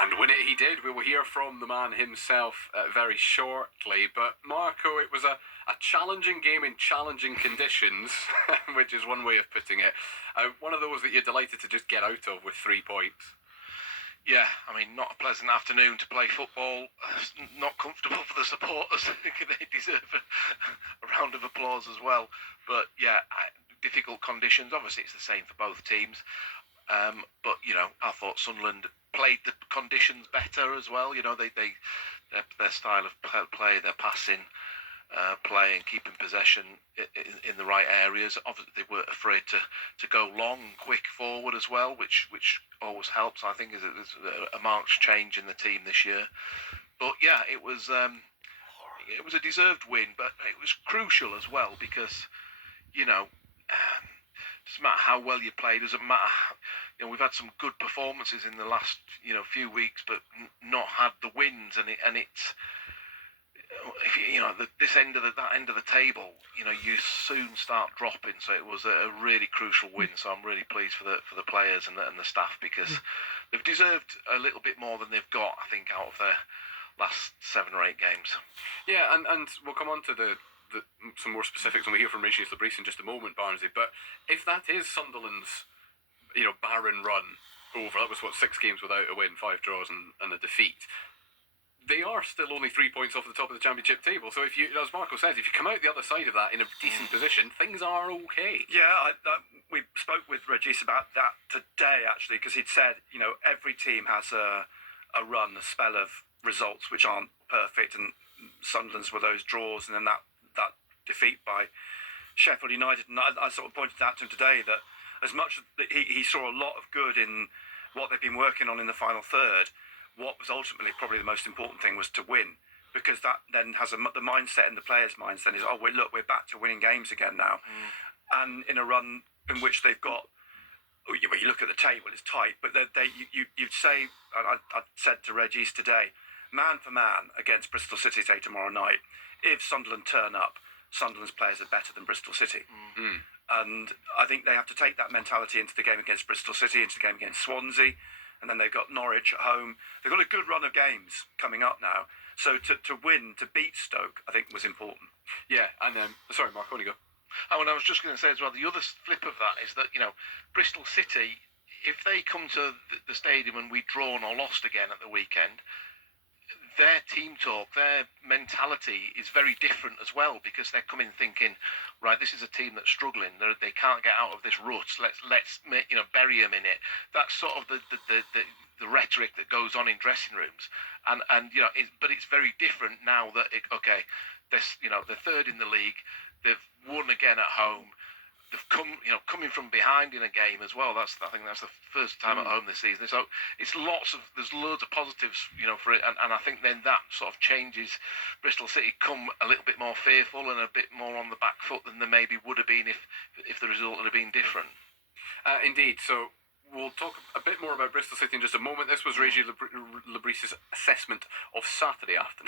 And win it he did. We will hear from the man himself very shortly. But Marco, it was a challenging game in challenging conditions, which is one way of putting it. One of those that you're delighted to just get out of with 3 points. Yeah, I mean, not a pleasant afternoon to play football. Not comfortable for the supporters. They deserve a round of applause as well. But yeah, difficult conditions. Obviously, it's the same for both teams. But I thought Sunderland played the conditions better as well. Their style of play, their passing, play and keeping possession in the right areas. Obviously, they weren't afraid to go long, quick forward as well, which always helps. I think is a marked change in the team this year. But yeah, it was a deserved win, but it was crucial as well because doesn't matter how well you play, doesn't matter. We've had some good performances in the last few weeks, but not had the wins, and it's this end of that end of the table, you soon start dropping. So it was a really crucial win. So I'm really pleased for the players and the staff because they've deserved a little bit more than they've got, I think, out of their last 7 or 8 games. Yeah, and we'll come on to some more specifics when we hear from Régis Lebris in just a moment, Barnsley. But if that is Sunderland's barren run over, that was 6 games without a win, 5 draws and a defeat. They are still only 3 points off the top of the championship table. So if you, as Marco says, if you come out the other side of that in a decent position, things are okay. Yeah, we spoke with Régis about that today actually, because he'd said every team has a run, a spell of results which aren't perfect, and Sunderland's were those draws and then that defeat by Sheffield United. And I sort of pointed out to him today that as much as he saw a lot of good in what they've been working on in the final third, what was ultimately probably the most important thing was to win, because that then has the mindset, and the players' mindset is, we're back to winning games again now. And in a run in which they've got, you look at the table, it's tight, but you'd say, and I said to Régis today, man for man against Bristol City, say tomorrow night, if Sunderland turn up, Sunderland's players are better than Bristol City. And I think they have to take that mentality into the game against Bristol City, into the game against Swansea, and then they've got Norwich at home. They've got a good run of games coming up now. So to win, to beat Stoke, I think was important. Yeah, and sorry, Mark, on you go. Oh, and I was just going to say as well, the other flip of that is that, Bristol City, if they come to the stadium and we'd drawn or lost again at the weekend, their team talk, their mentality is very different as well, because they're coming thinking, right, this is a team that's struggling. They can't get out of this rut. Let's bury them in it. That's sort of the rhetoric that goes on in dressing rooms, and but it's very different now that they're third in the league. They've won again at home. They've coming from behind in a game as well. I think that's the first time at home this season. So there's loads of positives, for it, and I think then that sort of changes Bristol City come a little bit more fearful and a bit more on the back foot than they maybe would have been if the result had been different. Indeed. So we'll talk a bit more about Bristol City in just a moment. This was Régis Lebris' assessment of Saturday afternoon.